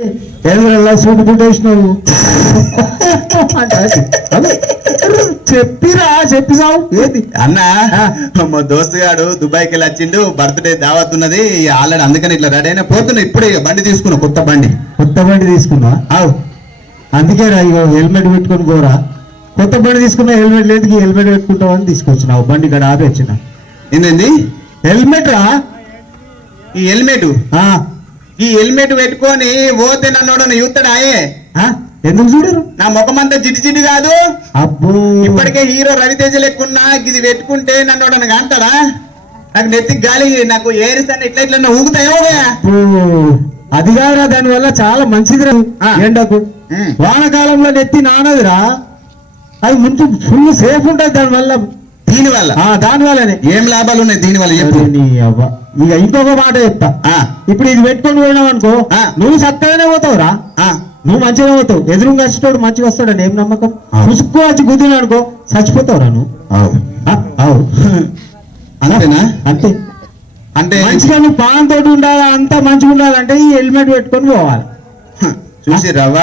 ఎదురల్లా suit పుట్టేసినావు చెప్పినావు ఏంది అన్న మా దోస్తు గాడు దుబాయ్కి వెళ్ళి వచ్చిండు, బర్త్డే దావత్ ఉన్నది ఆల్రెడీ, అందుకని ఇట్లా రెడీ అయినా పోతున్నా. ఇప్పుడే బండి తీసుకున్నా, కొత్త బండి తీసుకున్నా. అవు అందుకే రా ఇగో హెల్మెట్ పెట్టుకొని పోరా. కొత్త బండి తీసుకున్నా, హెల్మెట్ లేదు, హెల్మెట్ పెట్టుకుంటావు అని తీసుకొచ్చినావు. బండి ఇక్కడ ఆపేచ్చిన. ఏంటండి హెల్మెట్ రా. ఈ హెల్మెట్ పెట్టుకొని పోతే నన్ను యూతాడాయే. ఎందుకు చూడరు? నా ముఖం అంతా జిడ్డు కాదు. అబ్బో ఇప్పటికే హీరో రవితేజ లెక్కున్నా, ఇది పెట్టుకుంటే నన్ను కాంటాడా? నాకు నెత్తికి గాలి, నాకు ఏరిస్ అని ఇట్లా ఇట్లా ఊగుతాయో. అది కాదురా, దాని వల్ల చాలా మంచిదిరా. ఎండకు వానకాలంలో నెత్తి నానదురా, అది ముందు ఫుల్ సేఫ్ ఉంటుంది దాని వల్ల. దాని వల్లనే ఏం లాభాలు ఉన్నాయి దీని వల్ల చెప్పు. ఇక ఇంకొక మాట చెప్తా. ఇప్పుడు ఇది పెట్టుకొని పోయినావు అనుకో, నువ్వు చక్కగానే పోతావురా. నువ్వు మంచిగా పోతావు, ఎదురుగా వచ్చేటోడు మంచిగా వస్తాడని ఏం నమ్మకం? ముసుక్కు వచ్చి గుద్దిన అనుకో చచ్చిపోతావురా నువ్వు. అంతేనా? అంతే. అంటే మంచిగా నువ్వు పాన్ తోటి ఉండాలా, అంతా మంచిగా ఉండాలంటే ఈ హెల్మెట్ పెట్టుకొని పోవాలి. చూసి రవ్వ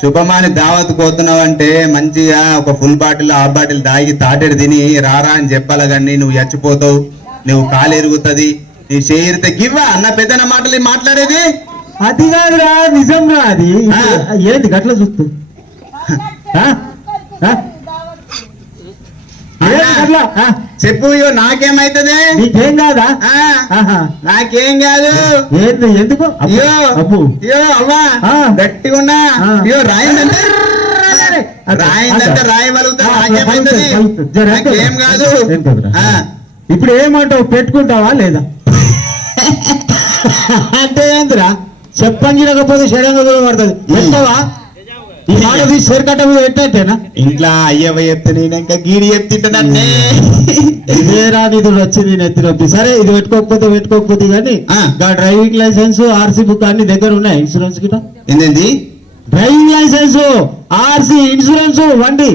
శుభమాని దావత్ పోతున్నావంటే మంచిగా ఒక ఫుల్ బాటిల్ హాఫ్ బాటిల్ దాగి తాటెడు తిని రారా అని చెప్పాల, కానీ నువ్వు చచ్చిపోతావు, నువ్వు కాలు ఎరుగుతుంది, నీ చేరితే గివ్వా అన్న పెద్దన మాటలు మాట్లాడేది. అది కాదురా, నిజం రా. అది ఏంది గట్ల చూస్తూ చెప్పు. నాకేమైతుంది? నీకేం కాదా? నాకేం కాదు. ఏంది? ఎందుకు? అయ్యో అవ్వా గట్టిగా ఉన్నా. అయ్యో రాయిందంటే రాయగలుగుతా, నాకేమైతుంది? నాకేం కాదు. ఇప్పుడు ఏమంటావు, పెట్టుకుంటావా లేదా? అంటే ఏందిరా, చెప్పంగినకపోతే శరీరంగా పడుతుంది. పెట్టవా? ఈ మాట సరికట్ట పెట్టేనా? ఇంట్లో అయ్యవ చెప్తే ఇంకా గీడి చెప్తుంటే ఇదేరా నీది వచ్చింది నెత్తి నొప్పి. సరే ఇది పెట్టుకోకపోతే కానీ డ్రైవింగ్ లైసెన్స్, ఆర్సీ బుక్ అన్ని దగ్గర ఉన్నాయి. ఇన్సూరెన్స్ గిట ఏంటండి? డ్రైవింగ్ లైసెన్స్, ఆర్సీ, ఇన్సూరెన్స్ వండి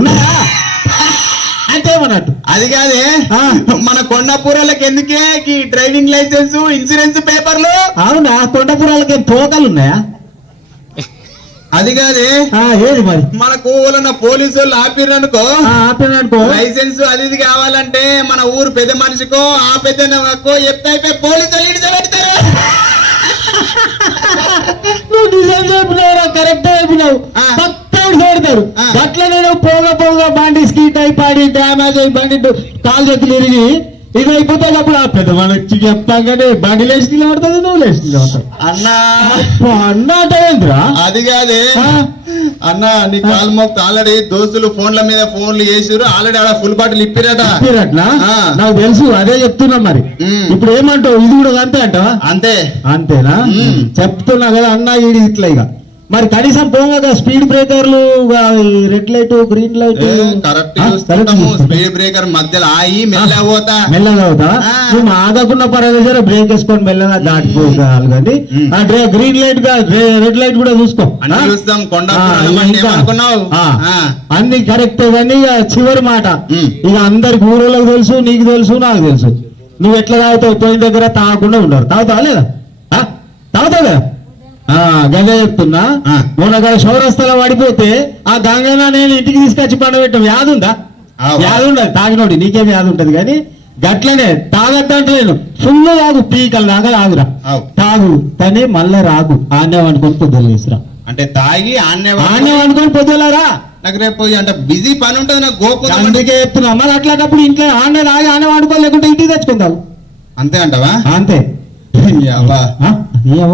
ఉన్నాయా అంటే ఏమన్నట్టు? అది కాదే, మన కొండపూరాలకు ఎందుకే ఈ డ్రైవింగ్ లైసెన్స్, ఇన్సూరెన్స్ పేపర్లు? అవునా? కొండపూరాలకి తోకలు ఉన్నాయా? అది కాదే, ఏది మరి? మనకు పోలీసు వాళ్ళు ఆపిరనుకో, లైసెన్స్ అది ఇది కావాలంటే మన ఊరు పెద్ద మనిషికో ఆ పెద్దకో చెప్తే అయిపోయి పోలీసు వాళ్ళు ఇడిచిపెడతారు. నువ్వు నిజం చెప్పినావు, కరెక్ట్ చెప్పినావు. పెడతారు అట్లా. నేను పోగా బండి స్కీట్ అయిపోయి డ్యామేజ్ అయి బండి కాలు చేతులు ఇరిగి ఇది అయిపోతే అప్పుడు ఆ పెద్ద మనకి చెప్పాగానే బండి లేచి నిలబడుతుంది, నువ్వు లేచి నిలబడతావు. అన్నా ఏంద్రా? అది కాదే అన్న, నీ కాలు మోక్త ఆల్రెడీ దోస్తులు ఫోన్ల మీద ఫోన్లు చేసారు, ఆల్రెడీ ఆడ ఫుల్ బాటిల్ ఇప్పిరట్నా? నాకు తెలుసు, అదే చెప్తున్నా. మరి ఇప్పుడు ఏమంటావు? ఇది కూడా అంతే అంటావా? అంతేనా? చెప్తున్నా కదా అన్నా, ఇది ఇట్లా ఇక మరి కనీసం పోగా స్పీడ్ బ్రేకర్లు, red light, green light speed breaker మధ్యలో ఆగి మెల్లగా పోతా. నువ్వు ఆగకుండా పర్వాలేదు సరే, బ్రేక్ వేసుకొని మెల్లగా దాటిపోగలి. కానీ గ్రీన్ లైట్, రెడ్ లైట్ కూడా చూసుకో. అన్ని కరెక్ట్. కానీ చివరి మాట, ఇక అందరికి ఊరోళ్ళకి తెలుసు, నీకు తెలుసు, నాకు తెలుసు. నువ్వు ఎట్లా తాగుతావు? పోయిన దగ్గర తాగకుండా ఉండరు. తాగుతావా లేదా? తాగుతావు కదా? గంగ చెప్తున్నా, మొన్న చౌరస్తాలో పడిపోతే ఆ గంగనా నేను ఇంటికి తీసుకొచ్చి పండబెట్టాం. వ్యాధి ఉందా? వ్యాధి ఉండదు. తాగినోడి నీకేం వ్యాధి ఉంటది. కానీ గట్లనే తాగద్దంటే నేను ఫుల్ తాగు, పీకలు దాకా తాగురా, తాగు కానీ మళ్ళా రాగు. ఆన్యం అనుకొని పొద్దులు తీసురా. అంటే తాగి ఆన్యం అనుకొని పొద్దులారా. నాకు రేపు అంటే బిజీ పని ఉంటుంది నాకు, గోపు. అందుకే చెప్తున్నా, మళ్ళీ అట్లాంటప్పుడు ఇంట్లో ఆన్య తాగి ఆన్యం అనుకోలేకుంటే ఇంటికి తెచ్చుకుంటావు. అంతే అంటావా? అంతే.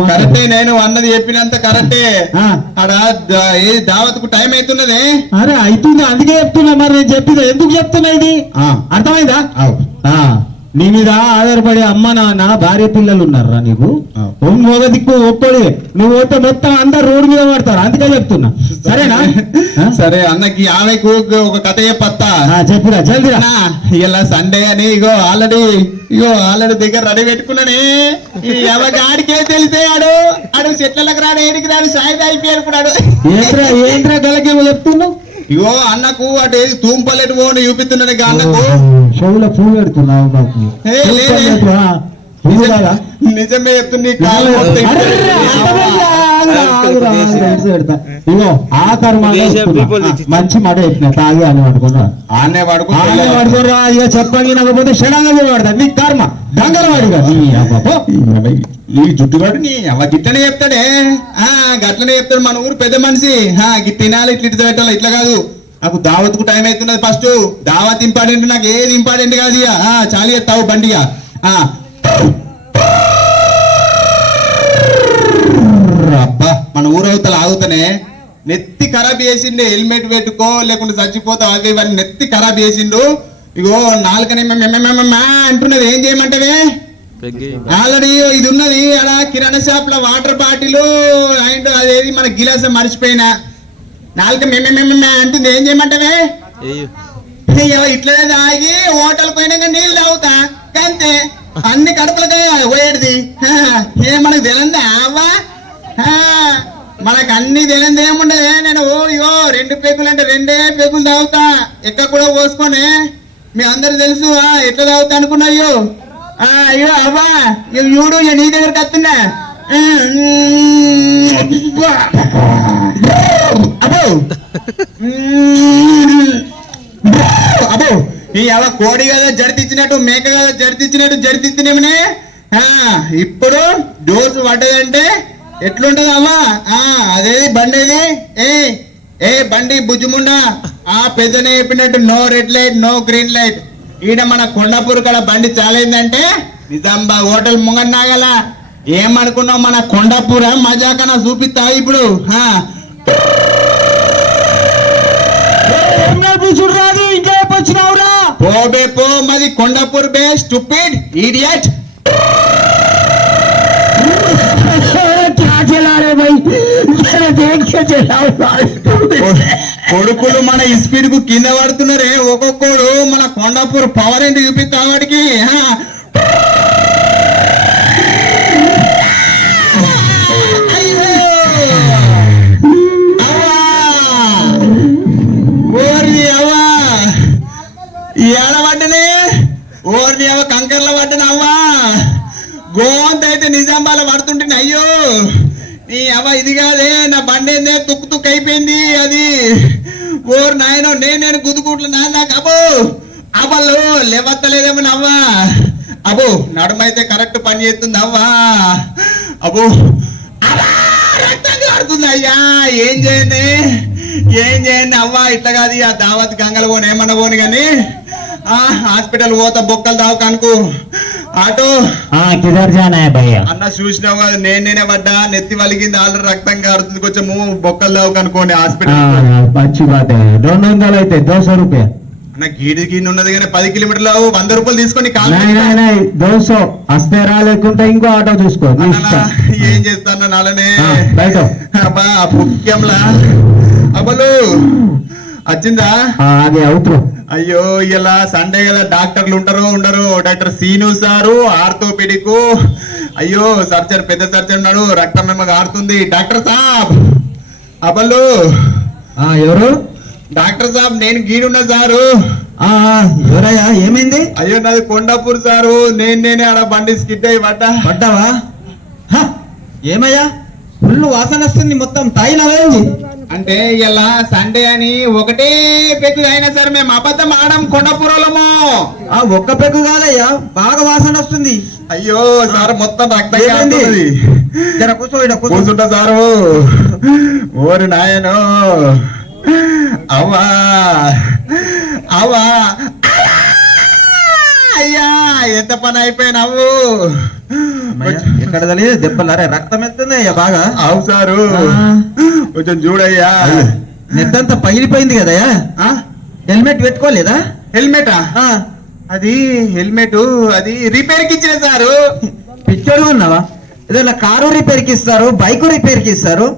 కరెక్టే, నేను అన్నది చెప్పినంత కరెక్టే. అక్కడ ఏ దావత్కు టైం అవుతున్నది. అరే అవుతుంది, అందుకే చెప్తున్నా. మరి నేను చెప్పింది ఎందుకు చెప్తున్నా? ఇది అర్థమైందా? నీ మీద ఆధారపడే అమ్మ నాన్న భార్య పిల్లలు ఉన్నారా నీకు? మగ దిక్కు ఒక్కడే నువ్వు పోతే మొత్తం అందరు రోడ్డు మీద పడతారు. అందుకే చెప్తున్నా. సరేనా? సరే అన్నకి ఆమెకు ఒక కథ చెప్పత్తా. చెప్పురా జల్దిరా. ఇలా సండే అని ఇగో ఆల్రెడీ దగ్గర రెడీ పెట్టుకున్నానే. ఆడికే తెలిసే ఆడు చెట్లకు రాడు, ఏడికి రాడు, సాయి అయిపోయాడు. ఏంట్రా గలకేమో చెప్తున్నావు? ఇగో అన్నకు అటు ఏది తూంపల్లెటు పోని చూపిస్తున్నాడు. అన్నకు చెవుల పూలు పెడుతున్నావు. నిజమే చెప్తుంది. పెడతా. ఇగో ఆ కర్మ మంచి మాట చెప్పిన తాగి అని పడుకున్నా ఆనే వాడుకో పడుకోరా. ఇక చెప్పండి నాకపోతే క్షణంగా పడతా నీ కర్మ దంగల వాడిగా ఈ జుట్టుగాడు నీ అవ గిట్లనే చెప్తాడే గట్లనే చెప్తాడు మన ఊరు పెద్ద మనిషి తినాలి ఇట్లా ఇట్లా పెట్టాలి ఇట్లా కాదు. నాకు దావత్కు టైం అవుతున్నది. ఫస్ట్ దావత్ ఇంపార్టెంట్, నాకు ఏది ఇంపార్టెంట్ కాదు. ఇక చాలి ఎత్తావు బండిగా. అబ్బా మన ఊరవతల ఆగుతానే నెత్తి ఖరాబ్ చేసిండే. హెల్మెట్ పెట్టుకో లేకుంటే చచ్చిపోతావు. అవి ఇవన్నీ నెత్తి ఖరాబ్ చేసిండు. ఇగో నాలుకనే అంటున్నది. ఏం చేయమంటావే? ఆల్రెడీ ఇది ఉన్నది అక్కడ కిరాణా షాప్ లో వాటర్ బాటిల్ అండ్ అదేది మన గిలాస మర్చిపోయినా. నాలుక అంటుంది. ఏం చేయమంటావే? ఇట్లనే తాగి హోటల్ పోయినాక నీళ్ళు తాగుతా అంతే. అన్ని కడుపులకే పోయేది. మనకు తెలిందా అవ్వా? మనకు అన్ని తెలింది ఏముండదే. నేను ఓయో 2 పెగ్గులు అంటే 2 పెగ్గులు తాగుతా. ఎక్క కూడా పోసుకొని మీ అందరు తెలుసు ఎట్లా తాగుతా అనుకున్నాయో. అయ్యో అవ్వా చూడు నీ దగ్గరకు వస్తున్నా. అబ్బో అబ్బో ఈ అవ కోడి కదా జడితిచ్చినట్టు, మేక కదా జడితిచ్చినట్టు జడితిచ్చినేమనే. ఇప్పుడు డోసు పడ్డదంటే ఎట్లుంటది అవ్వా? అదే బండేది ఏ బండి బుజ్జుముండా పెద్దనే చెప్పినట్టు no red light no green light. ఈడ మన కొండాపూర్ కడ బండి చాలైందంటే నిజామాబాద్ హోటల్ ముంగన్నాగల. ఏమనుకున్నావు? మన కొండాపూర మజాకన చూపిస్తా ఇప్పుడు. చూడరాదు ఇంకా వచ్చినావురా. పోబే పో మాది కొండాపూర్ బే స్టూపిడ్ ఇడియట్. కొడుకులు మన స్పీడ్ కు కింద పడుతున్నారే. ఒక్కొక్కడు మన కొండాపూర్ పవర్ ఏంటి చూపిస్తా వాడికి. ఓర్ని అవ్వా ఏడబడ్డనే. ఓర్ని అవ్వ కంకర్ల పడ్డను అవ్వా. గోంత అయితే నిజామాబాద్ పడుతుంటే అయ్యో నీ అవ్వ ఇది కాదే నా బండి ఏందే తుక్కు తుక్కు అయిపోయింది అది. ఓరు నాయనో నేను గుద్దుకుంటున్నా. నాకు అబ్బో అవ్వలు లేవత్తలేదేమో అవ్వా. అబ్బో నడుమైతే కరెక్ట్ పని చేస్తుంది అవ్వా. అబ్బో రక్తంగా ఆడుతుంది అయ్యా. ఏం చేయండి అవ్వా. ఇట్లా కాదు ఆ దావత్ గంగలు పోను ఏమన్నా పోను కానీ హాస్పిటల్ పోతా బొక్కలు దావకానుకు ఆటో అన్న చూసినావు కదా. నేనే పడ్డా నెత్తి వలిగింది ఆల్రెడీ రక్తం కారుతుంది. కొంచెము బొక్కలు దావకనుకోండి హాస్పిటల్. 200 అయితే 200 రూపాయ అన్న గీడి ఉన్నది కానీ 10 కిలోమీటర్లు 100 రూపాయలు తీసుకొని 200 వస్తే రాలేకుంటే ఇంకో ఆటో చూసుకో. ఏం చేస్తాను నాలనే బయట అబ్బా ముఖ్యంలా అబ్బలు వచ్చిందా? అదే అవుతారు. అయ్యో ఇలా సండే కదా డాక్టర్లు ఉంటారో ఉండరు. Doctor Seenu sir orthopedic. అయ్యో సర్జన్ పెద్ద సర్జన్ ఉన్నాడు. రక్తం మేము ఆడుతుంది. డాక్టర్ సాబ్ అబ్బలు ఎవరు? డాక్టర్ సాబ్ నేను గీడున్నా సారు. ఎవరయ్యా ఏమైంది? అయ్యో నాది కొండాపూర్ సారు. నేనే ఆడ బండి స్కిడ్ అయ్యి పడ్డావా? ఏమయ్యా ఫుల్ వాసన వస్తుంది. మొత్తం తాయినవేంది? అంటే ఇలా సండే అని ఒకటే పెగ్గు అయినా సరే మేము అబద్ధం ఆడం కొండపురలము. ఒక్క పెగ్గు కాదయ్యా బాగా వాసన వస్తుంది. అయ్యో సార్ మొత్తం రక్తం కూర్చుంటా సారు. ఓరి నాయను అవ్వా అవ్వా అయ్యా ఎంత పని అయిపోయినావు. ఎక్కడ తెలియదు దెబ్బలారే రక్తం ఎత్తుంది అయ్యా బాగా. అవు సారు కొంచెం చూడయ్యా. నెత్తంతా పగిలిపోయింది కదయ్యా. హెల్మెట్ పెట్టుకోలేదా? హెల్మెటా? అది హెల్మెట్ అది రిపేర్ కి ఇచ్చిన సారు. పిచ్చోడు ఉన్నావా? ఏదైనా కారు రిపేర్ కి ఇస్తారు, బైక్ రిపేర్ కి ఇస్తారు.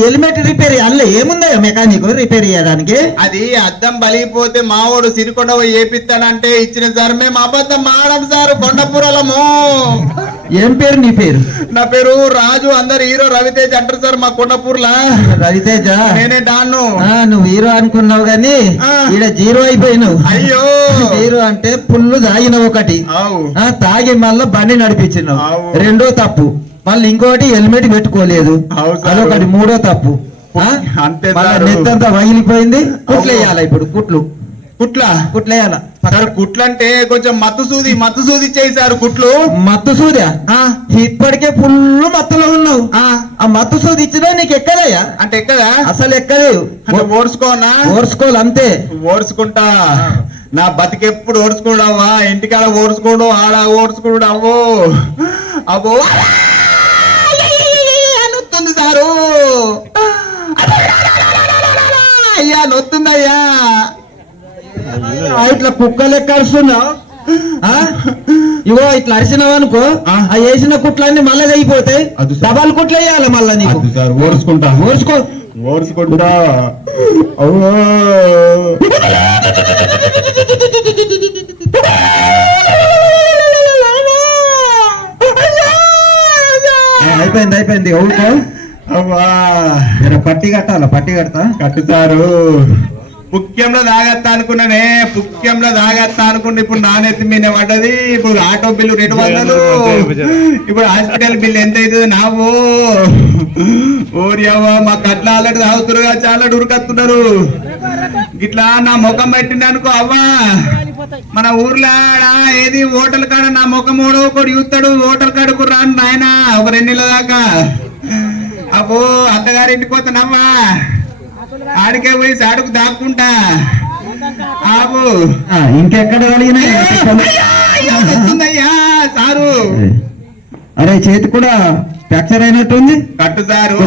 హెల్మెట్ రిపేర్ అందులో ఏముందా మెకానిక్ రిపేర్ చేయడానికి? అది అద్దం బలిగిపోతే మావోడు సిరికొండ ఏపిస్తానంటే ఇచ్చిన సార్. మేము అబద్ధం మాడం సార్ కొండపురలము. ఏం పేరు నీ పేరు? నా పేరు రాజు. అందరు హీరో రవితేజ్ అంటారు సార్ మా కొండపూర్లా. రవితేజ? నేనే డాను. నువ్వు హీరో అనుకున్నావు గానీ ఈడ జీరో అయిపోయినావు. అయ్యో హీరో అంటే పుల్లు తాగినావు ఒకటి, తాగి మళ్ళా బండి నడిపించినావు, రెండో తప్పు. మళ్ళీ ఇంకోటి హెల్మెట్ పెట్టుకోలేదు, అవును సార్. అదొకటి మూడో తప్పు. ఆ? అంతే మళ్ళా సారు. నెత్తంతా వగిలిపోయింది. కుట్లు వేయాలి, ఇప్పుడు కుట్లు కుట్ల వేయాల. సార్ కుట్లు అంటే కొంచెం మత్తు సూది చేశారు కుట్లు. మత్తు సూదా? ఆ, ఇప్పటికే ఫుల్ మత్తులో ఉన్నావు. ఆ, ఆ మత్తు సూది ఇచ్చినా నీకు ఎక్కదయ్యా? అంటే ఎక్కదా అసలు ఎక్కలేదు. అంటే ఓడ్చుకోనా? ఓర్చుకోవాలి అంతే. ఓడ్చుకుంటా. నా బతికెప్పుడు ఓడ్చుకోడవ్వా, ఇంటికాడ ఓడ్చుకోడు, ఆడ ఓడ్చుకోడు. అవ్వో అబ్బో నొత్తుంది సారు, అయ్యా నొత్తుందయ్యా. ఇట్లా కుక్క లెక్క అరుస్తున్నావు. ఇగో ఇట్లా అరిసినావు అనుకో, ఆ. ఆ వేసిన కుట్లన్నీ మళ్ళా అయిపోతాయి. అది సార్. డబల్ కుట్లు వేయాలి మళ్ళా నీకు. సార్ ఓడ్చుకుంటా ఓడ్చుకుంటా. అవ్వో అయిపోయింది ఊరుకో. అవ్వా పట్టి కట్టాల, పట్టి కడతా. కట్టుతారు. పుక్యంలో తాగత్తా అనుకున్నానే, పుక్యంలో తాగత్తా అనుకున్నా. ఇప్పుడు నానెత్తి మీద పడ్డది. ఇప్పుడు ఆటో బిల్లు 200, ఇప్పుడు హాస్పిటల్ బిల్లు ఎంత అవుతుంది నావు. ఓరి అవ్వ మా కట్ల ఆల్రెడీ తాగుతురుగా, చాలా ఉరుకత్తున్నారు. ఇట్లా నా ముఖం పెట్టింది అనుకో అవ్వా, మన ఊర్లో ఏది హోటల్ కాడ నా ముఖం ఒకడు చూస్తాడు. హోటల్ కాడకు రాను నాయన ఒక 2 నెలల దాకా. అబ్బో అత్తగారింటికి పోతానమ్మా, ఆడికే పోయి సాడుకు దాక్కుంటా. ఆబు ఇంకెక్కడ కలిగినా వస్తుందయ్యా సారు. అరే చేతి కూడా ఫ్రాక్చర్ అయినట్టుంది. కట్టు సారు,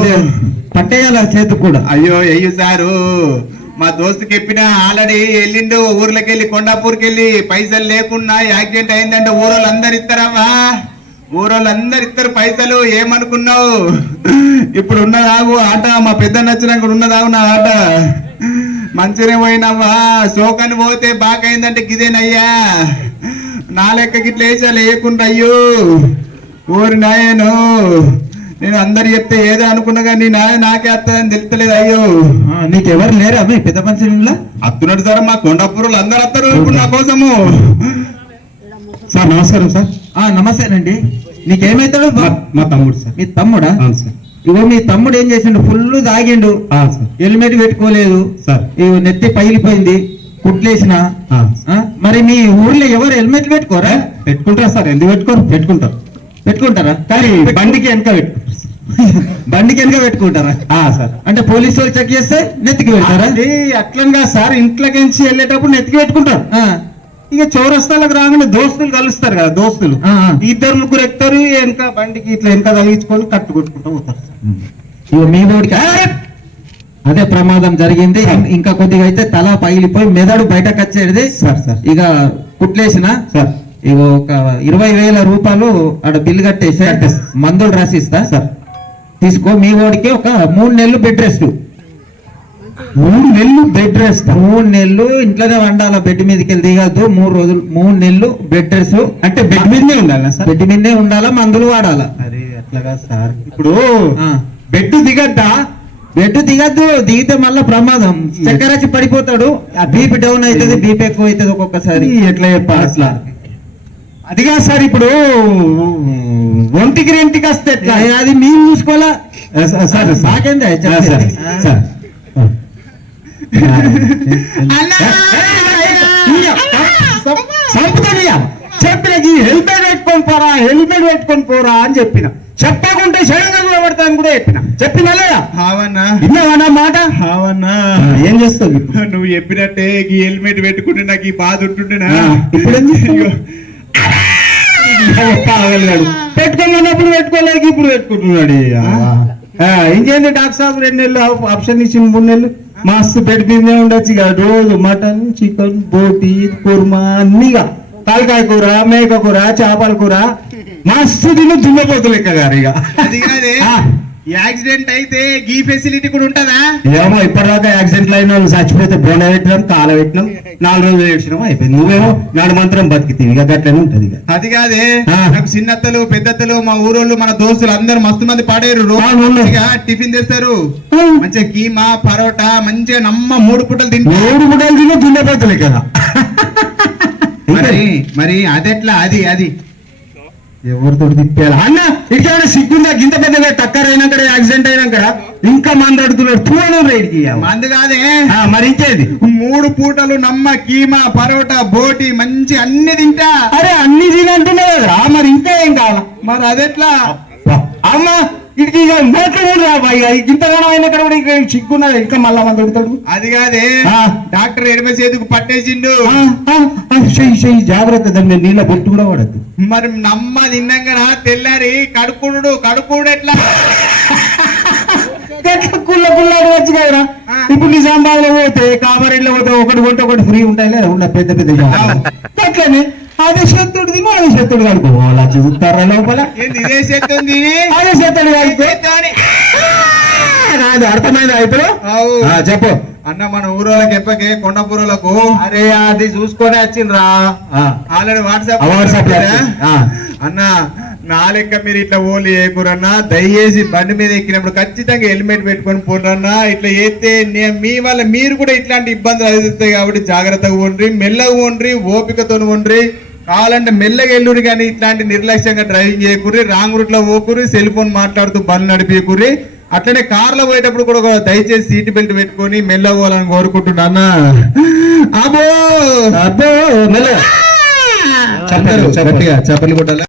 పట్టేయాల చేతి కూడా. అయ్యో అయ్యో సారు, మా దోస్తుకి చెప్పిన ఆల్రెడీ వెళ్ళిండు ఊర్లోకి వెళ్ళి, కొండాపూర్కి వెళ్ళి. పైసలు లేకున్నా యాక్సిడెంట్ అయిందంటే ఊరోళ్ళు అందరు ఇస్తారమ్మా, ఊరోళ్ళు అందరు ఇస్తారు పైసలు. ఏమనుకున్నావు? ఇప్పుడు ఉన్నదాగు ఆట, మా పెద్ద నచ్చినాక ఉన్నదాగు నా ఆట. మంచిగా పోయినావా, సోకని పోతే బాగా అయిందంటే గిదేనయ్యా. నా లెక్క గిట్ల వేసా లేకుండా. అయ్యో ఊరి నాయను, నేను అందరు చెప్తే ఏదో అనుకున్నా కానీ నాకే వస్తుందని తెలుస్తలేదు. అయ్యో నీకెవరు లేరా మీ పెద్ద మనుషులు? అత్తున్నట్టు సార్, మా కొండాపూర్లు అందరు వస్తారు ఇప్పుడు నా కోసము. సార్ నమస్కారం సార్. నమస్తేనండి. నీకేమైతాడు? మా తమ్ముడు సార్. మీ తమ్ముడా? అవును సార్. ఇగో మీ తమ్ముడు ఏం చేసిండు, ఫుల్ తాగిండు, సార్. హెల్మెట్ పెట్టుకోలేదు సార్. ఇగో నెత్తి పగిలిపోయింది, కుట్లేసిన. మరి మీ ఊర్లో ఎవరు హెల్మెట్ పెట్టుకోరా? పెట్టుకుంటారా సార్? ఎందుకు పెట్టుకుంటారు. పెట్టుకుంటారా? కానీ బండికి వెనక పెట్టుకుంటారు. బండికి వెనక పెట్టుకుంటారా? సార్. అంటే పోలీసు వాళ్ళు చెక్ చేస్తే నెత్తికి పెడతారా? అది అట్లగా సార్, ఇంట్లోకి వెళ్ళేటప్పుడు నెత్తికి పెట్టుకుంటారు. ఆ, ఇక చౌరస్తాలకు రాగానే దోస్తులు కలుస్తారు కదా, దోస్తులు ఆ. 2-3 ఎక్కుతారు. వెనక బండికి ఇట్లా వెనక తగిలించుకొని కట్టు కొట్టుకుంటూ పోతారు. ఇగో మీ ఊడికి అదే ప్రమాదం జరిగింది. ఇంకా కొద్దిగా అయితే తల పగిలిపోయి మెదడు బయటకు వచ్చేది సార్. సార్. ఇక కుట్లేసిన సార్. ఇగో ఒక 20,000 రూపాయలు ఆడ బిల్లు కట్టేసి మందులు రాసిస్తా సార్. తీసుకో. మీ వాడికి ఒక 3 నెలలు బెడ్ రెస్ట్. 3 నెలలు బెడ్ రెస్ట్? 3 నెలలు ఇంట్లోనే వండాల, బెడ్ మీదకి వెళ్ళి దిగద్దు. 3 రోజులు 3 నెలలు బెడ్ రెస్ట్. అంటే బెడ్ మీదనే ఉండాలా సార్? బెడ్ మీదనే ఉండాలా, మందులు వాడాలా. అరే అట్లాగా సార్. ఇప్పుడు ఆ. బెడ్ దిగద్దా? బెడ్ దిగద్దు, దిగితే మళ్ళా ప్రమాదం. చక్కెర వచ్చి పడిపోతాడు, బీపీ డౌన్ అవుతుంది, బీపీ ఎక్కువ అవుతుంది ఒక్కొక్కసారి. ఎట్లా చెప్పాలి అట్లా? అదిగా సార్, ఇప్పుడు ఒంటికి రెంటికి వస్తే ఎట్లా? అది మేము చూసుకోవాలా సార్. నాకేందా సార్. సార్. సంపుతానియా చెప్పిన హెల్మెట్ పెట్టుకొని పోరా అని చెప్పిన. చెప్పకుంటే సడన్గా పడతాను కూడా చెప్పిన లేదా? విన్నావా మాట? ఏం చేస్తావు నువ్వు చెప్పినట్టే ఈ హెల్మెట్ పెట్టుకుంటే నాకు ఈ బాధ ఉంటుండేనా? ఇప్పుడు పెట్టుకోమన్నప్పుడు పెట్టుకోలేక ఇప్పుడు పెట్టుకుంటున్నాడు. ఇంకేంది డాక్టర్ సాబ్ 2 నెలలు ఆప్షన్ ఇచ్చింది, 3 నెలలు మస్తు పెట్టుకుందే ఉండొచ్చు ఇక. రోజు మటన్, చికెన్, బోటి, కుర్మా అన్నీగా, తలకాయ కూర, మేక కూర, చేపల కూర మస్తు తిని దున్నపోతు లెక్క గారు ఇక. అది కాదే, యాక్సిడెంట్ అయితే ఈ ఫెసిలిటీ కూడా ఉంటదా? ఏమో ఇప్పటిదాకా యాక్సిడెంట్లు అయిన వాళ్ళు చచ్చిపోతే బోన పెట్టినాం, కాల పెట్టినాం, 4 రోజులు ఏడ్చినాం, అయిపోయింది. నువ్వేమో నడుమంతరం బతికితే ఇక గట్లనే ఉంటది ఇక. అది కాదే, నాకు చిన్నత్తలు పెద్దత్తలు మా ఊరోళ్ళు మన దోస్తులు అందరు మస్తు మంది పాడేరు. టిఫిన్ తెస్తారు మంచిగా, కీమా పరోటా మంచిగా నమ్మ 3 పూటలు తింటారు. 3 పూటలు తిని దున్నపోతులే కదా. మరి అదెట్లా? అది ఎవరితో తిప్పాలి అన్న ఇట్లా సిగ్గుందా గింత పెద్దగా టక్కర్ అయినాక యాక్సిడెంట్ అయినాక ఇంకా మంది అడుగుతున్నాడు పూలను రైడ్కి మందు కాదే మరి ఇంకేది 3 పూటలు నమ్మ కీమా పరోటా బోటి మంచి అన్ని తింటా. అరే అన్ని తినంటున్నావు కదరా మరి ఇంకా ఏం కావాలా మరి అదెట్లా అమ్మ ఇటు ఇంతగానో అయినా కూడా ఇక సిగ్గున్నది ఇంకా మళ్ళా మంది అడుగుతాడు. అది కాదే డాక్టర్ ఎడమ చేతికి పట్టేసిండు. చెయ్యి జాగ్రత్త దాన్ని నీళ్ళ పెట్టి కూడా పడద్దు. మరి నమ్మ తిన్నాక తెల్లారి కడుక్കൂడు ఎట్లా కుళ్ళ వచ్చు కదరా. ఇప్పుడు నిజామాబాద్ లో పోతే కామారెడ్డిలో పోతే ఒకటి కొంటే ఒకటి ఫ్రీ ఉంటాయి లేదా ఉన్న పెద్ద పెద్ద అట్లనే అదే శత్రుడు తిని అదే శత్రుడు కడుకోవాలి చూస్తారా లోపల ఇదే చేస్తుంది అదే శత్రుడు కాదు అర్థమైంది ఇప్పుడు చెప్పు అన్న మన ఊరోళ్ళకి చెప్పకే కొండపూరులకు. అరే అది చూసుకొని వచ్చిండ్రా ఆల్రెడీ వాట్సాప్ అన్న నా లెక్క మీరు ఇట్లా ఓన్లీ ఏకూరన్నా దయచేసి బండి మీద ఎక్కినప్పుడు ఖచ్చితంగా హెల్మెట్ పెట్టుకొని పోరన్నా. ఇట్లా చేస్తే మీ వల్ల మీరు కూడా ఇట్లాంటి ఇబ్బందులు ఎదుగుతాయి కాబట్టి జాగ్రత్తగా ఉండ్రి, మెల్లగా ఉండ్రి, ఓపికతో ఉండ్రి. కావాలంటే మెల్లగా ఎల్లురి కానీ ఇట్లాంటి నిర్లక్ష్యంగా డ్రైవింగ్ చేయకూరి, రాంగ్ రూట్ లో పోకూరి, సెల్ ఫోన్ మాట్లాడుతూ బండ్లు నడిపేకూరి. అట్లనే కార్లో పోయేటప్పుడు కూడా దయచేసి సీట్ బెల్ట్ పెట్టుకొని మెల్లగా పోవాలని కోరుకుంటున్నా అన్న. అబ్బో అబ్బో చెప్పలు కొట్టాలా.